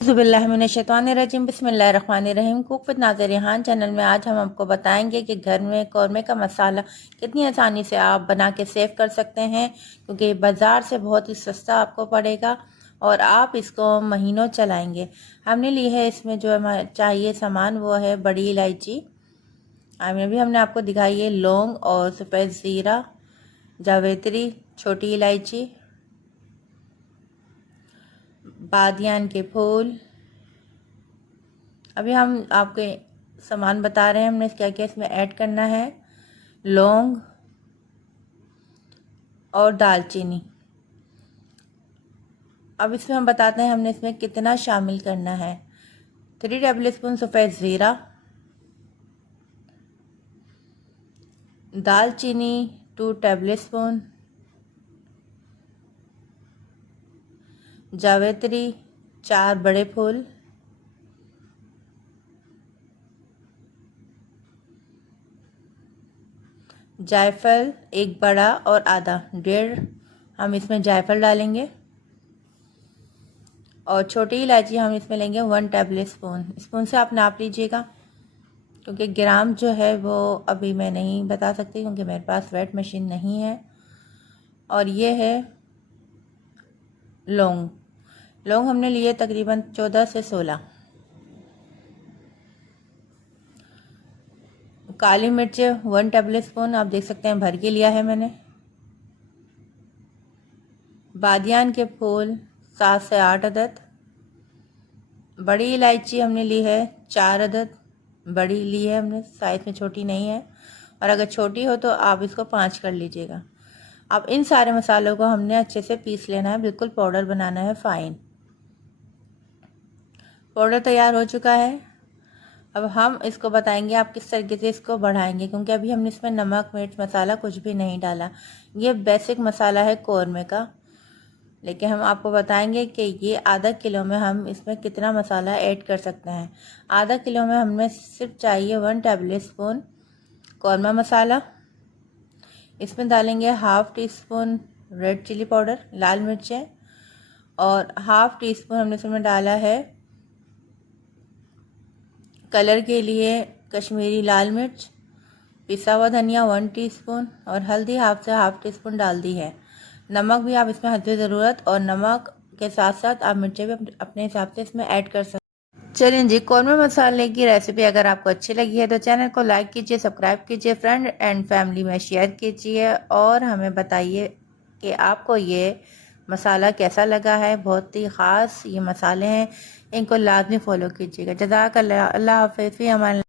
बिस्मिल्लाहिर्रहमानिर्रहीम बिस्मिल्लाहिर्रहमानिर्रहीम। Cook with Nazir Rehan channel में आज हम आपको बताएंगे कि घर में कौरमे का मसाला कितनी आसानी से आप बना के सेव कर सकते हैं, क्योंकि बाज़ार से बहुत ही सस्ता आपको पड़ेगा और आप इसको महीनों चलाएंगे। हमने ली है, इसमें जो चाहिए सामान वो है बड़ी इलायची, भी हमने आपको दिखाई है, लौंग और सफ़ेद ज़ीरा, जावित्री, छोटी इलायची, बादियान के फूल। अभी हम आपके सामान बता रहे हैं हमने क्या क्या इसमें ऐड करना है। लौंग और दालचीनी। अब इसमें हम बताते हैं हमने इसमें कितना शामिल करना है। 3 टेबल स्पून सफ़ेद ज़ीरा, दालचीनी 2 टेबल स्पून, जावित्री 4 बड़े फूल, जायफल 1 बड़ा और आधा 1.5 हम इसमें जायफल डालेंगे, और छोटी इलायची हम इसमें लेंगे 1 टेबल स्पून। स्पून से आप नाप लीजिएगा, क्योंकि ग्राम जो है वो अभी मैं नहीं बता सकती क्योंकि मेरे पास वेट मशीन नहीं है। और ये है लौंग। लौंग हमने लिए तकरीबन 14 से 16। काली मिर्च 1 टेबल स्पून, आप देख सकते हैं भर के लिया है मैंने। बादियान के फूल 7 से 8 अदद। बड़ी इलायची हमने ली है 4 अदद, बड़ी ली है हमने, साइज में छोटी नहीं है, और अगर छोटी हो तो आप इसको 5 कर लीजिएगा। अब इन सारे मसालों को हमने अच्छे से पीस लेना है, बिल्कुल पाउडर बनाना है फाइन। पाउडर तैयार हो चुका है। अब हम इसको बताएंगे आप किस तरीके से इसको बढ़ाएंगे, क्योंकि अभी हमने इसमें नमक मिर्च मसाला कुछ भी नहीं डाला। ये बेसिक मसाला है कौरमे का, लेकिन हम आपको बताएंगे कि ये आधा किलो में हम इसमें कितना मसाला ऐड कर सकते हैं। आधा किलो में हमें सिर्फ चाहिए 1 टेबल स्पून कौरमा मसाला। इसमें डालेंगे half teaspoon red chili powder, लाल मिर्चें, और हाफ़ टी स्पून हमने इसमें डाला है कलर के लिए कश्मीरी लाल मिर्च, पिसा हुआ धनिया 1 टीस्पून, और हल्दी हाफ़ टी स्पून डाल दी है। नमक भी आप इसमें हद ज़रूरत, और नमक के साथ साथ आप मिर्चें भी अपने हिसाब से इसमें ऐड कर सकते हैं। चलिए जी, कौरमे मसाले की रेसिपी अगर आपको अच्छी लगी है तो चैनल को लाइक कीजिए, सब्सक्राइब कीजिए, फ्रेंड एंड फैमिली में शेयर कीजिए, और हमें बताइए कि आपको ये मसाला कैसा लगा है। बहुत ही ख़ास ये मसाले हैं, इनको लाजमी फ़ॉलो कीजिएगा। जज़ाकल्लाह, अल्लाह हाफ़िज़। हमारे